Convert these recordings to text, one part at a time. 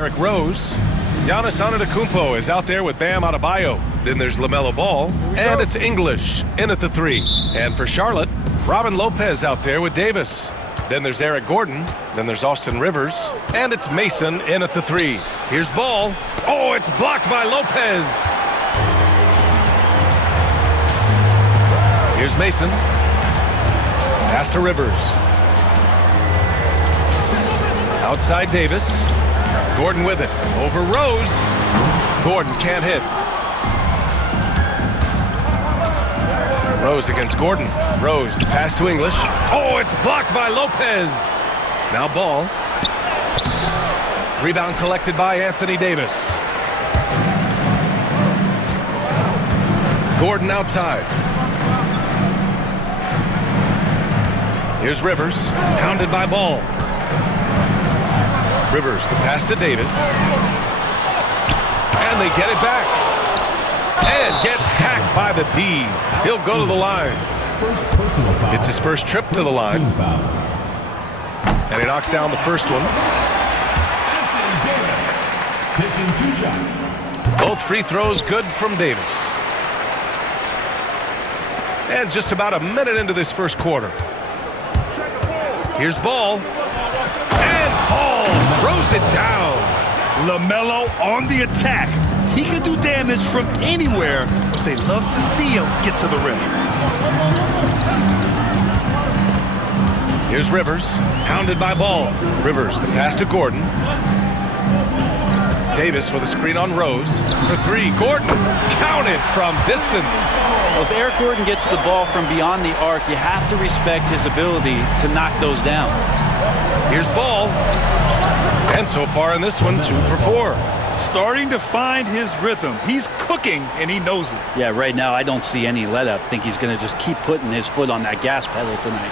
Eric Rose. Giannis Antetokounmpo is out there with Bam Adebayo. Then there's LaMelo Ball, and it's English in at the 3. And for Charlotte, Robin Lopez out there with Davis. Then there's Eric Gordon. Then there's Austin Rivers, and it's Mason in at the 3. Here's Ball. Oh, it's blocked by Lopez. Here's Mason. Pass to Rivers. Outside Davis. Gordon with it. Over Rose. Gordon can't hit. Rose against Gordon. Rose, the pass to English. Oh, it's blocked by Lopez. Now Ball. Rebound collected by Anthony Davis. Gordon outside. Here's Rivers, hounded by Ball. Rivers, the pass to Davis. And they get it back. And gets hacked by the D. He'll go to the line. It's his first trip to the line. And he knocks down the first one. Taking 2 shots. Both free throws good from Davis. And just about a minute into this first quarter. Here's Ball. And Ball throws it down. LaMelo on the attack. He can do damage from anywhere, but they love to see him get to the rim. Here's Rivers, hounded by Ball. Rivers, the pass to Gordon. Davis with a screen on Rose for 3. Gordon counted from distance. Well, if Eric Gordon gets the ball from beyond the arc, you have to respect his ability to knock those down. Here's Ball. And so far in this one, 2 for 4. Starting to find his rhythm. He's cooking, and he knows it. Yeah, right now I don't see any let-up. I think he's going to just keep putting his foot on that gas pedal tonight.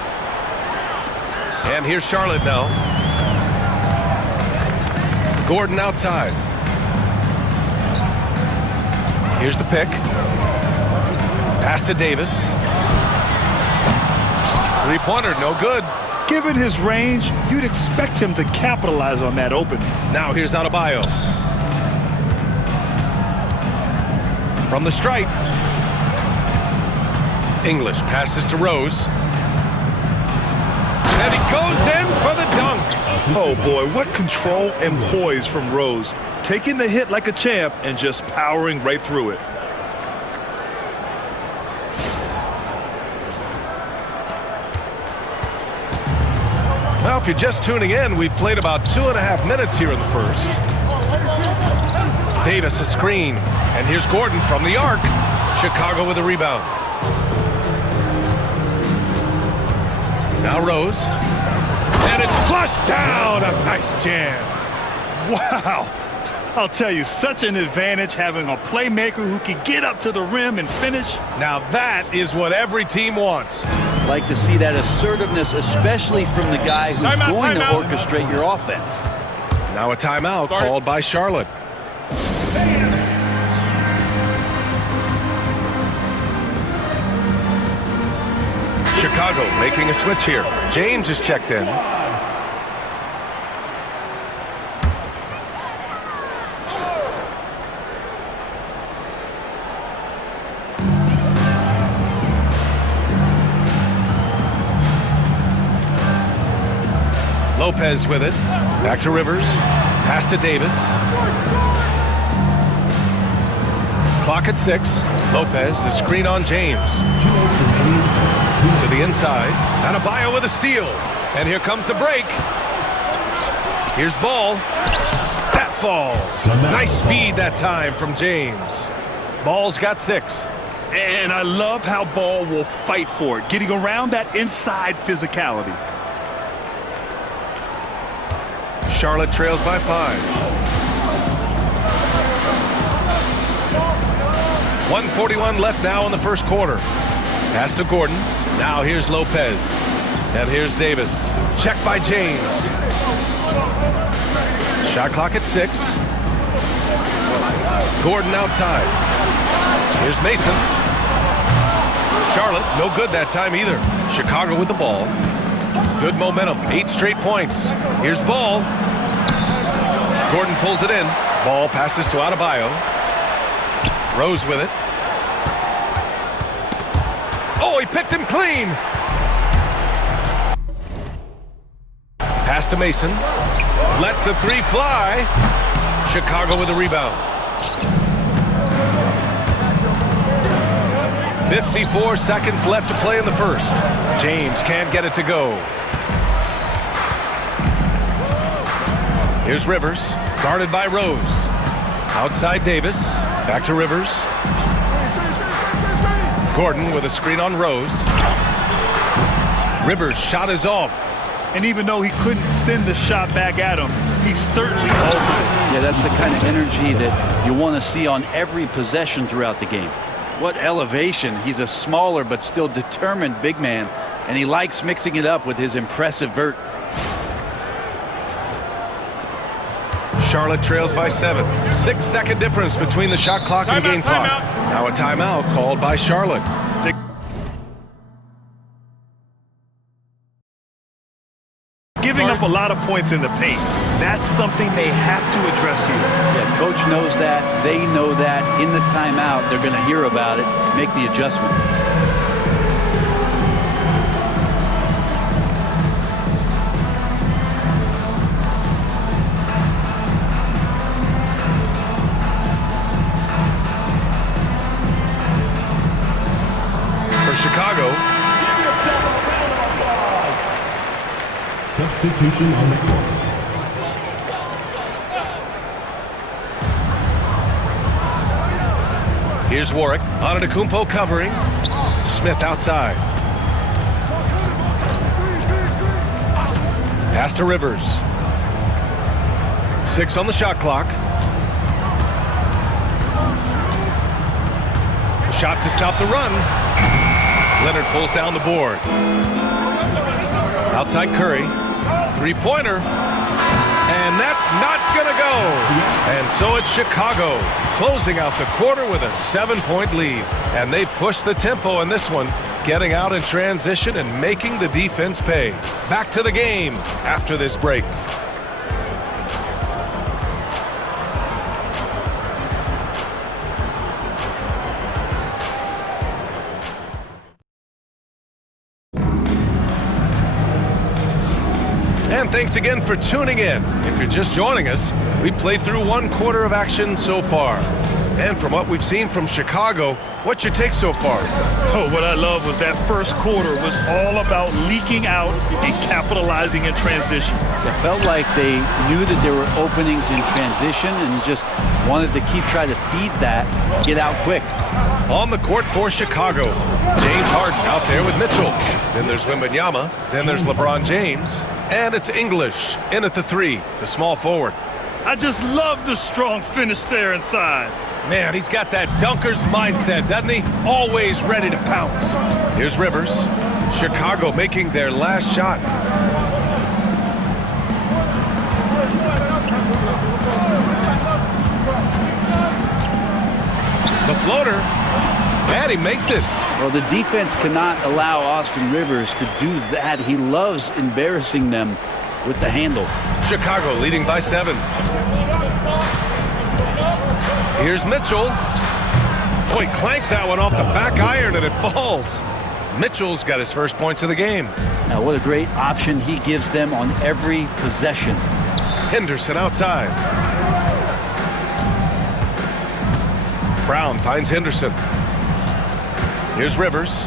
And here's Charlotte now. Gordon outside. Here's the pick. Pass to Davis. 3-pointer, no good. Given his range, you'd expect him to capitalize on that opening. Now here's Adebayo. From the stripe. English passes to Rose. And he goes in for the dunk. Oh boy, what control and poise from Rose. Taking the hit like a champ and just powering right through it. Well, if you're just tuning in, we've played about 2.5 minutes here in the first. Davis a screen. And here's Gordon from the arc. Chicago with a rebound. Now Rose. And it's flushed down. A nice jam. Wow. I'll tell you, such an advantage having a playmaker who can get up to the rim and finish. Now that is what every team wants. Like to see that assertiveness, especially from the guy who's going to orchestrate your offense. Now a timeout called by Charlotte. Chicago making a switch here. James is checked in. Lopez with it. Back to Rivers. Pass to Davis. Clock at 6. Lopez, the screen on James. To the inside. Adebayo with a steal. And here comes the break. Here's Ball. That falls. Nice feed that time from James. Ball's got 6. And I love how Ball will fight for it, getting around that inside physicality. Charlotte trails by 5. 1:41 left now in the first quarter. Pass to Gordon. Now here's Lopez. And here's Davis. Checked by James. Shot clock at 6. Gordon outside. Here's Mason. Charlotte, no good that time either. Chicago with the ball. Good momentum. 8 straight points. Here's Ball. Gordon pulls it in. Ball passes to Adebayo. Rose with it. Oh, he picked him clean. Pass to Mason. Lets the three fly. Chicago with a rebound. 54 seconds left to play in the first. James can't get it to go. Here's Rivers, guarded by Rose. Outside Davis, back to Rivers. Gordon with a screen on Rose. Rivers' shot is off. And even though he couldn't send the shot back at him, he certainly opened it. Yeah, that's the kind of energy that you want to see on every possession throughout the game. What elevation. He's a smaller but still determined big man, and he likes mixing it up with his impressive vert. Charlotte trails by 7. 6-second difference between the shot clock and game clock. Now a timeout called by Charlotte. Giving up a lot of points in the paint. That's something they have to address here. Yeah, coach knows that. They know that. In the timeout, they're going to hear about it, make the adjustment. For Chicago, Substitution on the court. here's Warwick. Antetokounmpo covering. Smith outside. Pass to Rivers. 6 on the shot clock. Shot to stop the run. Leonard pulls down the board. Outside Curry. Three-pointer. And that's not gonna go. And so it's Chicago closing out the quarter with a 7-point lead. And they push the tempo in this one, getting out in transition and making the defense pay. Back to the game after this break. And thanks again for tuning in. If you're just joining us, we played through 1 quarter of action so far. And from what we've seen from Chicago, what's your take so far? Oh, what I love was that first quarter was all about leaking out and capitalizing in transition. It felt like they knew that there were openings in transition and just wanted to keep trying to feed that, get out quick. On the court for Chicago, James Harden out there with Mitchell. Then there's Wembanyama. Then there's LeBron James. And it's English in at the 3, the small forward. I just love the strong finish there inside. Man, he's got that dunker's mindset, doesn't he? Always ready to pounce. Here's Rivers. Chicago making their last shot. The floater. And he makes it. Well, the defense cannot allow Austin Rivers to do that. He loves embarrassing them with the handle. Chicago leading by 7. Here's Mitchell. Oh, he clanks that one off the back iron and it falls. Mitchell's got his first points of the game. Now, what a great option he gives them on every possession. Henderson outside. Brown finds Henderson. Here's Rivers.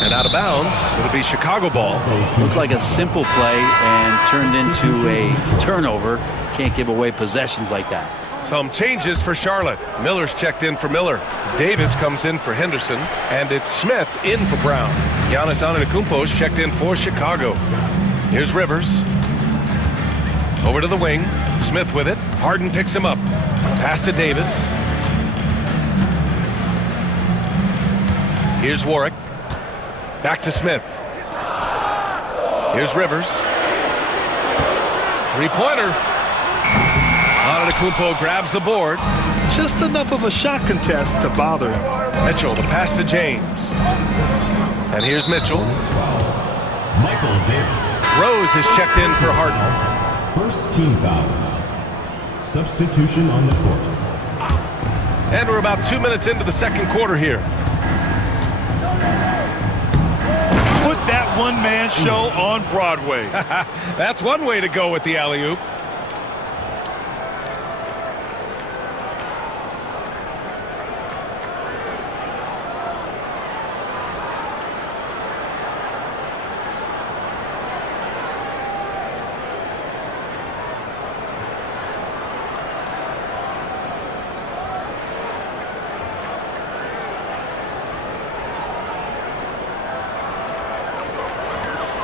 And out of bounds, it'll be Chicago ball. Looked like a simple play and turned into a turnover. Can't give away possessions like that. Some changes for Charlotte. Miller's checked in for Miller. Davis comes in for Henderson. And it's Smith in for Brown. Giannis Antetokounmpo's checked in for Chicago. Here's Rivers. Over to the wing. Smith with it. Harden picks him up. Pass to Davis. Here's Warwick. Back to Smith. Here's Rivers. Three-pointer. Antetokounmpo grabs the board. Just enough of a shot contest to bother. Mitchell, the pass to James. And here's Mitchell. Michael Davis. Rose is checked in for Harden. First team foul. Substitution on the court. And we're about 2 minutes into the second quarter here. Put that one-man show on Broadway. That's one way to go with the alley-oop.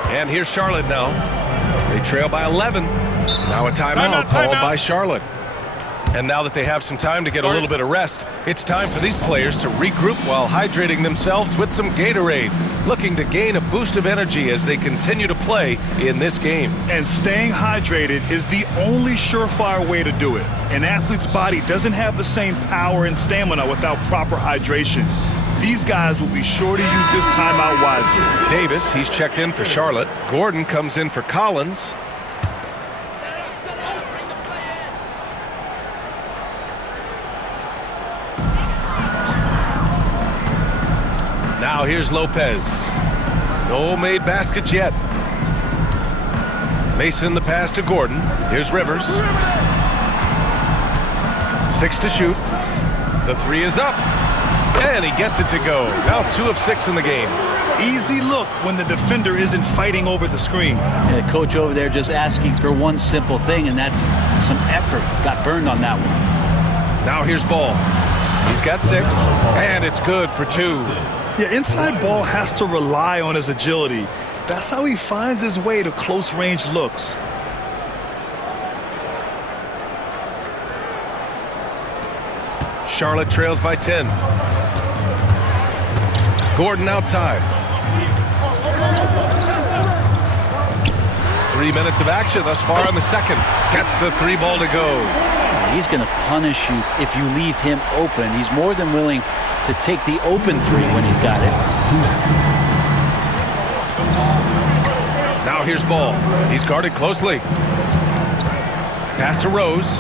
And here's Charlotte now. They trail by 11. Now a timeout called by Charlotte. And now that they have some time to get a little bit of rest, it's time for these players to regroup while hydrating themselves with some Gatorade, looking to gain a boost of energy as they continue to play in this game. And staying hydrated is the only surefire way to do it. An athlete's body doesn't have the same power and stamina without proper hydration. These guys will be sure to use this timeout wisely. Davis, he's checked in for Charlotte. Gordon comes in for Collins. Now here's Lopez. No made baskets yet. Mason the pass to Gordon. Here's Rivers. 6 to shoot. The 3 is up. And he gets it to go. Now 2 of 6 in the game. Easy look when the defender isn't fighting over the screen. And the coach over there just asking for one simple thing, and that's some effort. Got burned on that one. Now here's Ball. He's got 6, and it's good for 2. Yeah, inside Ball has to rely on his agility. That's how he finds his way to close-range looks. Charlotte trails by 10. Gordon outside. 3 minutes of action thus far in the second. Gets the 3 ball to go. He's going to punish you if you leave him open. He's more than willing to take the open 3 when he's got it. Now here's Ball. He's guarded closely. Pass to Rose.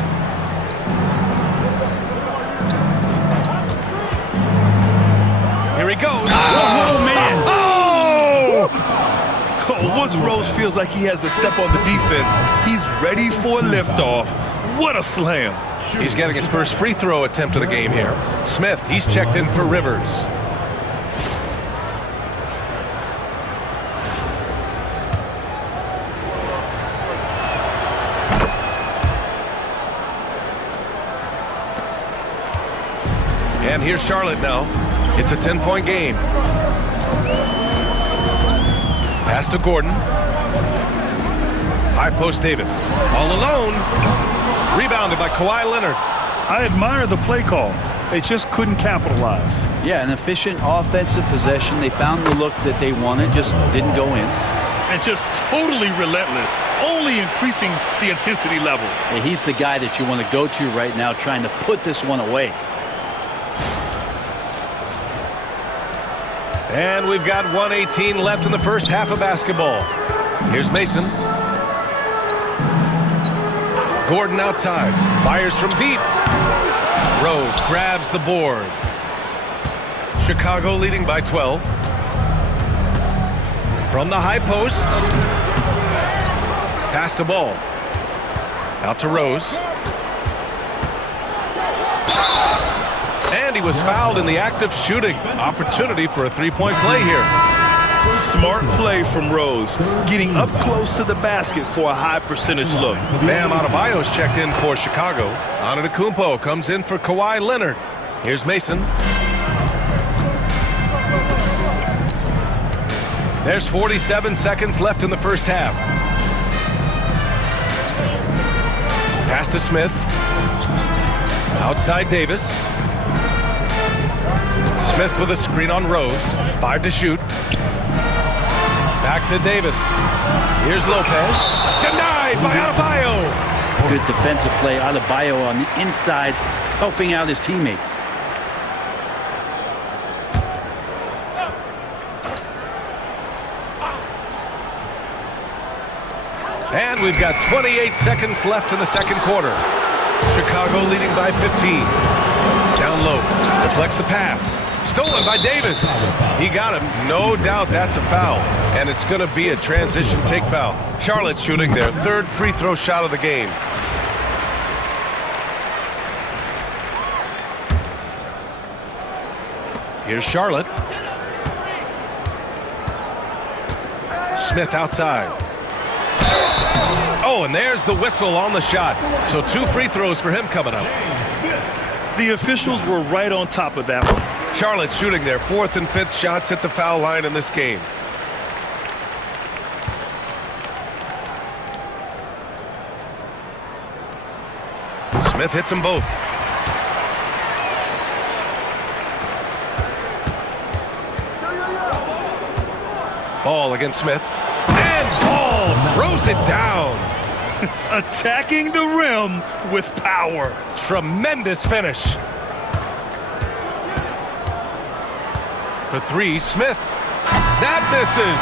Here he goes. Oh, man. Oh! Once Rose feels like he has to step on the defense, he's ready for liftoff. What a slam. He's getting his first free throw attempt of the game here. Smith, he's checked in for Rivers. And here's Charlotte now. It's a 10-point game. Pass to Gordon. High post Davis. All alone. Rebounded by Kawhi Leonard. I admire the play call. They just couldn't capitalize. Yeah, an efficient offensive possession. They found the look that they wanted, just didn't go in. And just totally relentless, only increasing the intensity level. Yeah, he's the guy that you want to go to right now, trying to put this one away. And we've got 1:18 left in the first half of basketball. Here's Mason. Gordon outside. Fires from deep. Rose grabs the board. Chicago leading by 12. From the high post. Pass the ball. Out to Rose. And he was fouled in the act of shooting. Opportunity for a three-point play here. Smart play from Rose, getting up close to the basket for a high percentage look. Bam Adebayo's checked in for Chicago. Antetokounmpo comes in for Kawhi Leonard. Here's Mason. There's 47 seconds left in the first half. Pass to Smith. Outside Davis. Smith with a screen on Rose. 5 to shoot. Back to Davis. Here's Lopez. Denied by Adebayo. Good defensive play. Adebayo on the inside, helping out his teammates. And we've got 28 seconds left in the second quarter. Chicago leading by 15. Down low, deflects the pass. Stolen by Davis. He got him. No doubt that's a foul. And it's going to be a transition take foul. Charlotte shooting their third free throw shot of the game. Here's Charlotte. Smith outside. Oh, and there's the whistle on the shot. So 2 free throws for him coming up. The officials were right on top of that one. Charlotte shooting their 4th and 5th shots at the foul line in this game. Smith hits them both. Ball against Smith. And Ball throws it down. Attacking the rim with power. Tremendous finish. For 3, Smith. That misses.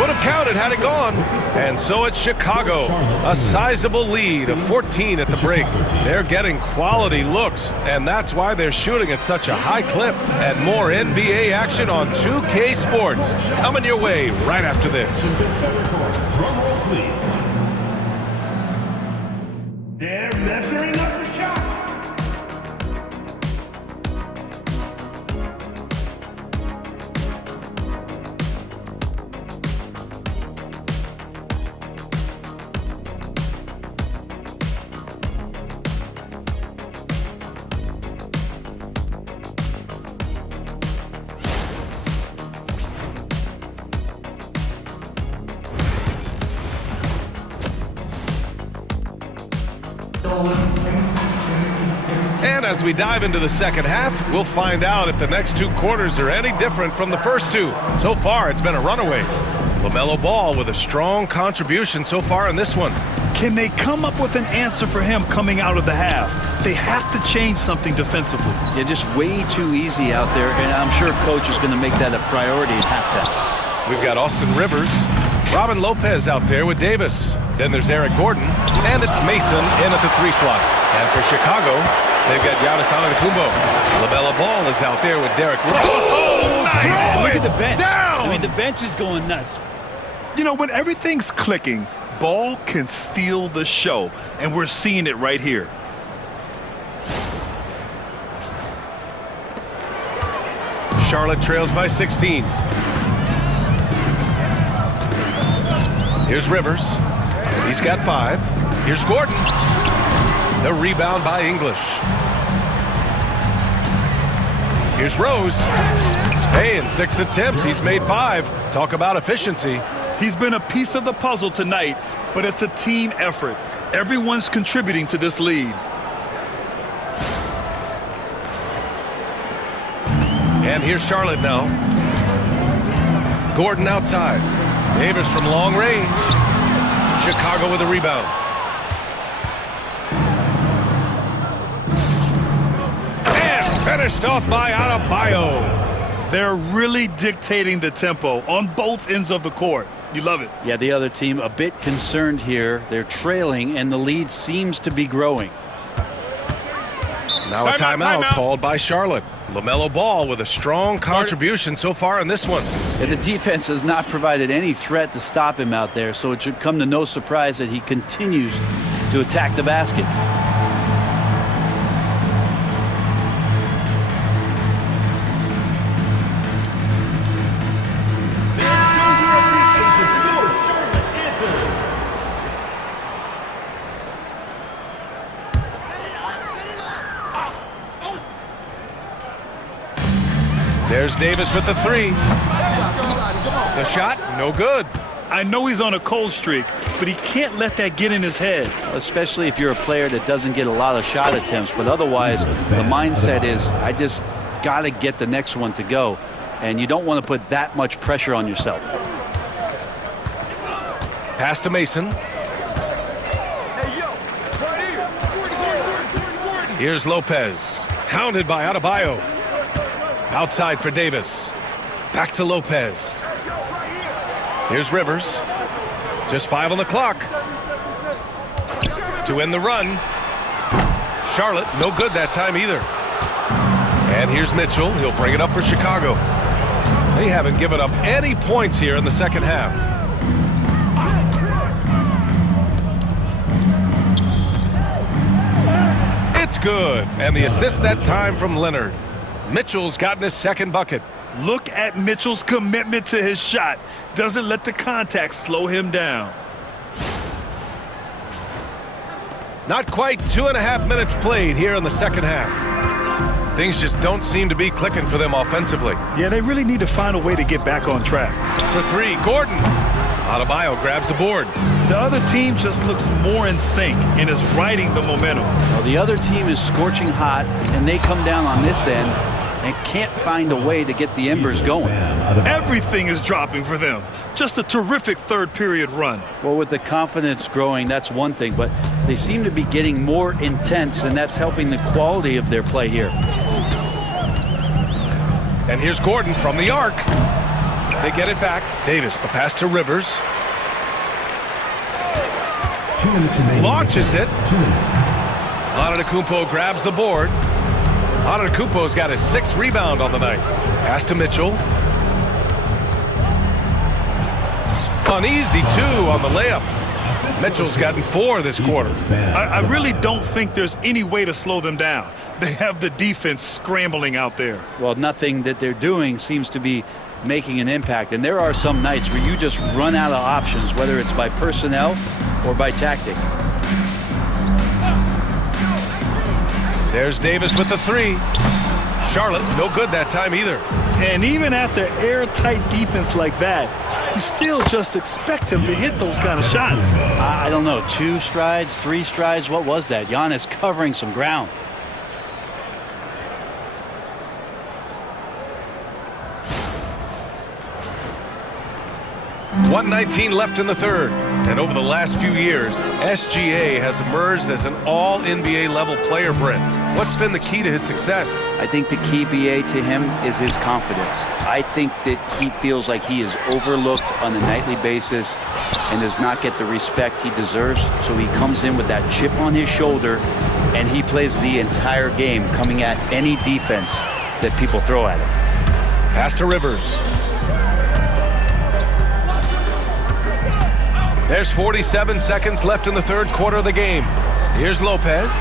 Would have counted had it gone. And so it's Chicago. A sizable lead of 14 at the break. They're getting quality looks, and that's why they're shooting at such a high clip. And more NBA action on 2K Sports. Coming your way right after this. Drum roll, please. They're measuring up the shot. And as we dive into the second half, we'll find out if the next 2 quarters are any different from the first 2. So far, it's been a runaway. LaMelo Ball with a strong contribution so far in this one. Can they come up with an answer for him coming out of the half? They have to change something defensively. Yeah, just way too easy out there, and I'm sure coach is going to make that a priority at halftime. We've got Austin Rivers, Robin Lopez out there with Davis. Then there's Eric Gordon, and it's Mason in at the 3 slot. And for Chicago, they've got Giannis Antetokounmpo. LaMelo Ball is out there with Derek Rose. Oh, nice. Look at the bench. Down. I mean, the bench is going nuts. You know, when everything's clicking, Ball can steal the show, and we're seeing it right here. Charlotte trails by 16. Here's Rivers. He's got 5. Here's Gordon. The rebound by English. Here's Rose. Hey, in 6 attempts, he's made 5. Talk about efficiency. He's been a piece of the puzzle tonight, but it's a team effort. Everyone's contributing to this lead. And here's Charlotte now. Gordon outside. Davis from long range. Chicago with a rebound. And finished off by Adebayo. They're really dictating the tempo on both ends of the court. You love it. Yeah, the other team a bit concerned here. They're trailing, and the lead seems to be growing. Now a timeout called by Charlotte. LaMelo Ball with a strong contribution so far in this one. And the defense has not provided any threat to stop him out there, so it should come to no surprise that he continues to attack the basket. There's Davis with the 3. The shot, no good. I know he's on a cold streak, but he can't let that get in his head. Especially if you're a player that doesn't get a lot of shot attempts, but otherwise the mindset is, I just got to get the next one to go, and you don't want to put that much pressure on yourself. Pass to Mason. Here's Lopez, hounded by Adebayo. Outside for Davis. Back to Lopez. Here's Rivers. Just 5 on the clock. to end the run. Charlotte, no good that time either. And here's Mitchell. He'll bring it up for Chicago. They haven't given up any points here in the second half. It's good. And the assist that time from Leonard. Mitchell's gotten his second bucket. Look at Mitchell's commitment to his shot. Doesn't let the contact slow him down. Not quite 2.5 minutes played here in the second half. Things just don't seem to be clicking for them offensively. Yeah, they really need to find a way to get back on track. For three, Gordon. Adebayo grabs the board. The other team just looks more in sync and is riding the momentum. Well, the other team is scorching hot, and they come down on this end and can't find a way to get the embers going. Everything is dropping for them. Just a terrific third period run. Well, with the confidence growing, that's one thing, but they seem to be getting more intense, and that's helping the quality of their play here. And here's Gordon from the arc. They get it back. Davis, the pass to Rivers. 2 minutes remaining. Launches it. 2 minutes. Antetokounmpo grabs the board. Antetokounmpo's got his 6th rebound on the night. Pass to Mitchell. Uneasy, 2 on the layup. Mitchell's gotten 4 this quarter. I really don't think there's any way to slow them down. They have the defense scrambling out there. Well, nothing that they're doing seems to be making an impact, and there are some nights where you just run out of options, whether it's by personnel or by tactic. There's Davis with the 3. Charlotte, no good that time either. And even after airtight defense like that, you still just expect him to hit those kind of shots. I don't know, 2 strides, 3 strides, what was that? Giannis covering some ground. .119 left in the third. And over the last few years, SGA has emerged as an all-NBA level player, Brent. What's been the key to his success? I think the key, BA, to him is his confidence. I think that he feels like he is overlooked on a nightly basis and does not get the respect he deserves. So he comes in with that chip on his shoulder, and he plays the entire game, coming at any defense that people throw at him. Pass to Rivers. There's 47 seconds left in the third quarter of the game. Here's Lopez.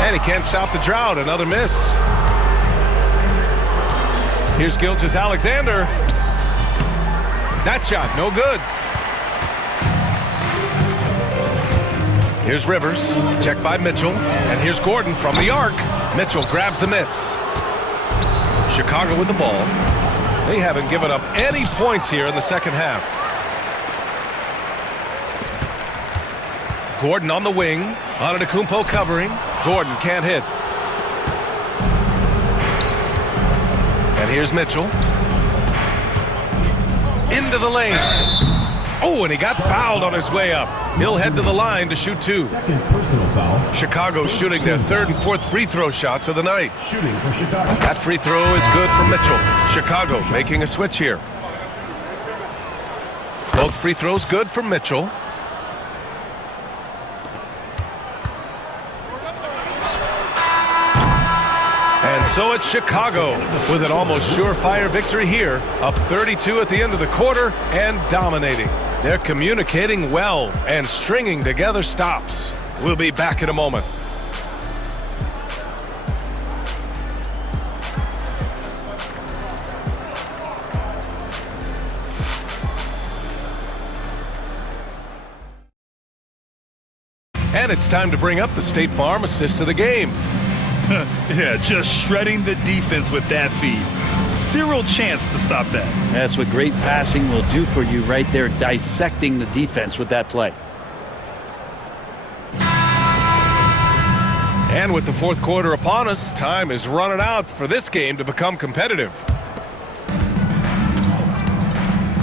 And he can't stop the drought. Another miss. Here's Gilgeous-Alexander. That shot, no good. Here's Rivers. Checked by Mitchell. And here's Gordon from the arc. Mitchell grabs the miss. Chicago with the ball. They haven't given up any points here in the second half. Gordon on the wing. Antetokounmpo covering. Gordon can't hit. And here's Mitchell. Into the lane. Oh, and he got fouled on his way up. He'll head to the line to shoot 2. Second personal foul. Chicago shooting their 3rd and 4th free throw shots of the night. Shooting for Chicago. That free throw is good for Mitchell. Chicago making a switch here. Both free throws good for Mitchell. So it's Chicago with an almost surefire victory here, up 32 at the end of the quarter and dominating. They're communicating well and stringing together stops. We'll be back in a moment. And it's time to bring up the State Farm assist of the game. Yeah, just shredding the defense with that feed. Zero chance to stop that. That's what great passing will do for you right there, dissecting the defense with that play. And with the fourth quarter upon us, time is running out for this game to become competitive.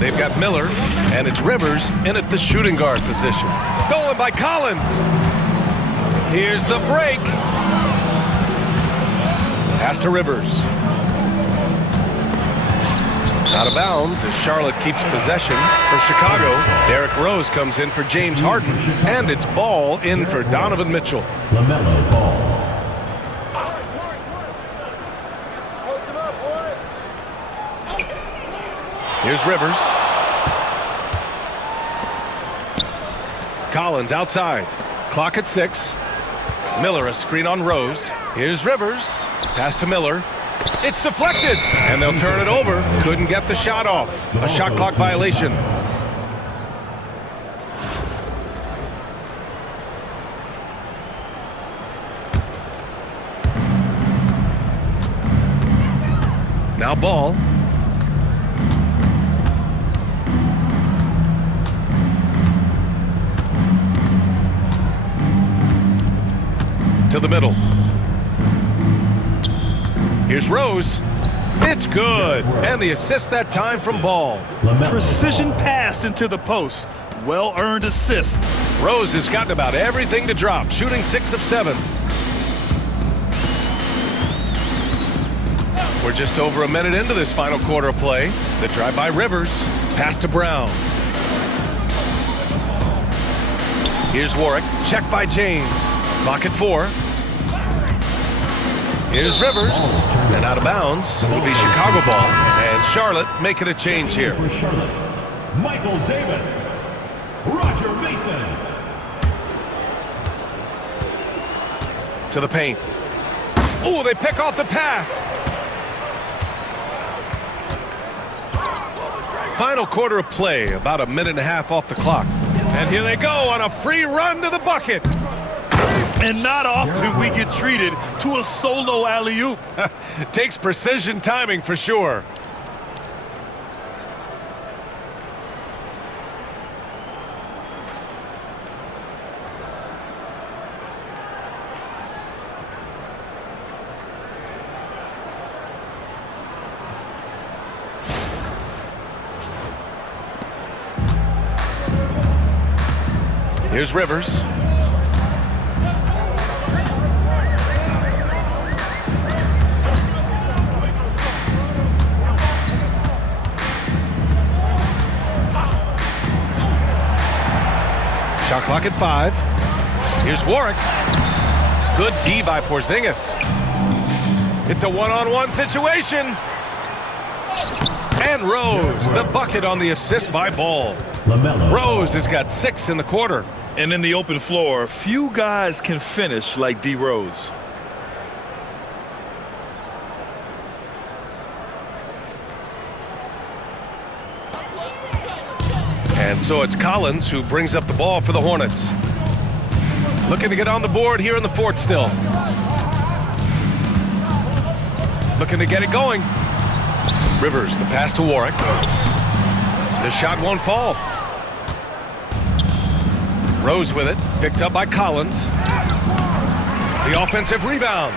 They've got Miller, and it's Rivers in at the shooting guard position. Stolen by Collins. Here's the break. Pass to Rivers. Out of bounds as Charlotte keeps possession. For Chicago, Derrick Rose comes in for James Harden, and it's ball in for Donovan Mitchell. LaMelo Ball. Here's Rivers. Collins outside. Clock at 6. Miller a screen on Rose. Here's Rivers. Pass to Miller. It's deflected, and they'll turn it over. Couldn't get the shot off. A shot clock violation. Now ball. To the middle. Here's Rose. It's good. And the assist that time from Ball. Precision pass into the post. Well-earned assist. Rose has gotten about everything to drop, shooting 6 of 7. We're just over a minute into this final quarter of play. The drive by Rivers. Pass to Brown. Here's Warwick. Check by James. Clock at 4. Here's Rivers, and out of bounds. It'll be Chicago ball, and Charlotte making a change here. For Charlotte, Michael Davis, Roger Mason. To the paint. Oh, they pick off the pass. Final quarter of play, about a minute and a half off the clock. And here they go on a free run to the bucket. And not often we get treated to a solo alley-oop. Takes precision timing for sure. Here's Rivers. Shot clock at 5. Here's Warwick. Good D by Porzingis. It's a one-on-one situation. And Rose, the bucket on the assist by Ball. Rose has got 6 in the quarter. And in the open floor, few guys can finish like D. Rose. And so it's Collins who brings up the ball for the Hornets. Looking to get on the board here in the fourth still. Looking to get it going. Rivers, the pass to Warwick. The shot won't fall. Rose with it, picked up by Collins. The offensive rebound.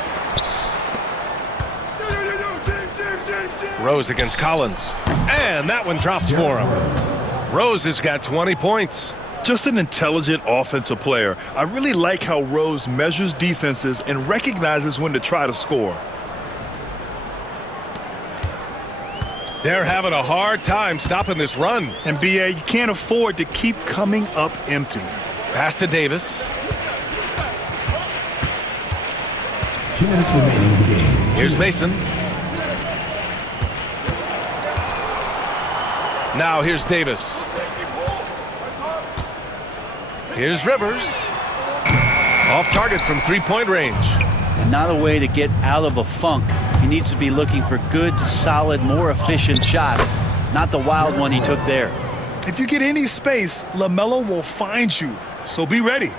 Rose against Collins. And that one drops for him. Rose has got 20 points. Just an intelligent offensive player. I really like how Rose measures defenses and recognizes when to try to score. They're having a hard time stopping this run. And B.A., you can't afford to keep coming up empty. Pass to Davis. 2 minutes remaining in the game. Here's Mason. Now here's Davis. Here's Rivers. Off target from three-point range. And not a way to get out of a funk. He needs to be looking for good, solid, more efficient shots, not the wild one he took there. If you get any space, LaMelo will find you, so be ready.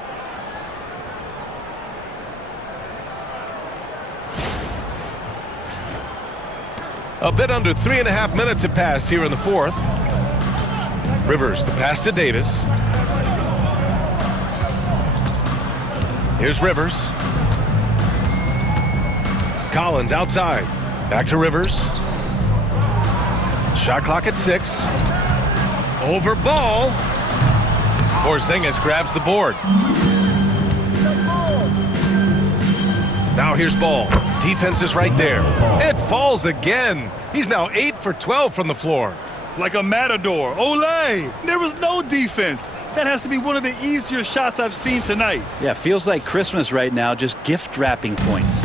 A bit under 3.5 minutes have passed here in the fourth. Rivers, the pass to Davis. Here's Rivers. Collins outside. Back to Rivers. Shot clock at 6. Over Ball. Porzingis grabs the board. Now here's ball. Defense is right there. It falls again. He's now 8 for 12 from the floor. Like a matador. Olay! There was no defense. That has to be one of the easier shots I've seen tonight. Yeah, feels like Christmas right now, just gift wrapping points.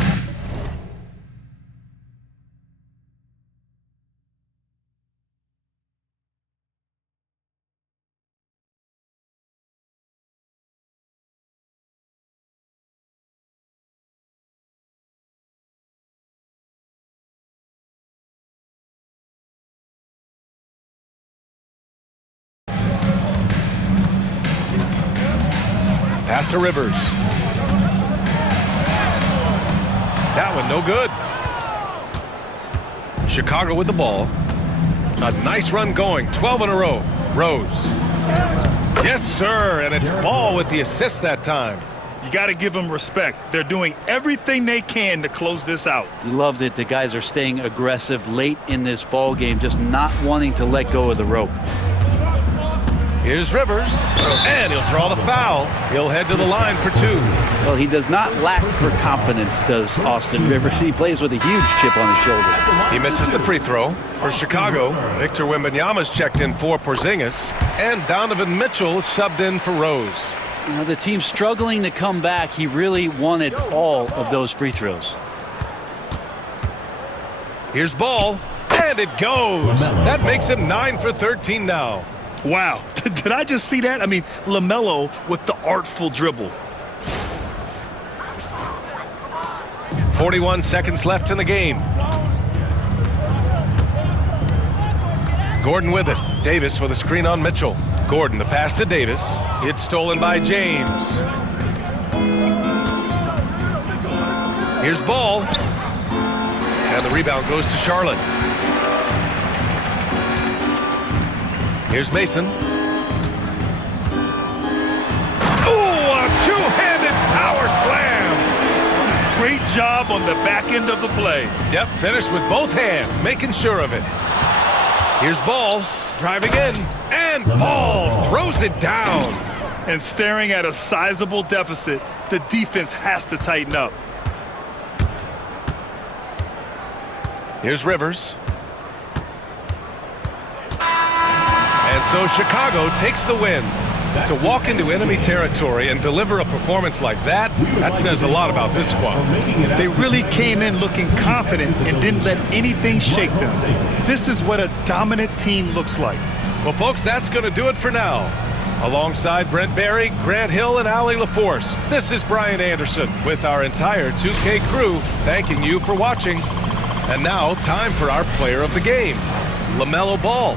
Pass to Rivers. That one no good. Chicago with the ball. A nice run going, 12 in a row. Rose. Yes, sir, and it's Ball with the assist that time. You got to give them respect. They're doing everything they can to close this out. Loved it. The guys are staying aggressive late in this ball game, just not wanting to let go of the rope. Here's Rivers, and he'll draw the foul. He'll head to the line for 2. Well, he does not lack for confidence, does Austin Rivers. He plays with a huge chip on his shoulder. He misses the free throw. For Chicago, Victor Wembanyama's checked in for Porzingis, and Donovan Mitchell is subbed in for Rose. You know, the team's struggling to come back. He really wanted all of those free throws. Here's Ball, and it goes. That makes him 9 for 13 now. Wow, did I just see that? I mean, LaMelo with the artful dribble. 41 seconds left in the game. Gordon with it. Davis with a screen on Mitchell. Gordon, the pass to Davis. It's stolen by James. Here's Ball. And the rebound goes to Charlotte. Here's Mason. Oh, a two-handed power slam. Great job on the back end of the play. Yep, finished with both hands, making sure of it. Here's Ball, driving in, and Ball throws it down. And staring at a sizable deficit, the defense has to tighten up. Here's Rivers. And so Chicago takes the win. To walk into enemy territory and deliver a performance like that, that says a lot about this squad. They really came in looking confident and didn't let anything shake them. This is what a dominant team looks like. Well, folks, that's going to do it for now. Alongside Brent Barry, Grant Hill, and Allie LaForce, this is Brian Anderson with our entire 2K crew thanking you for watching. And now, time for our player of the game, LaMelo Ball.